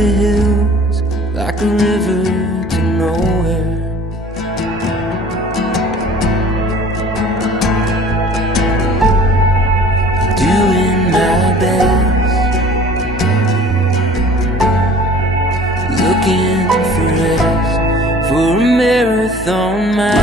the hills like a river to nowhere. Doing my best, looking for rest, for a marathon. My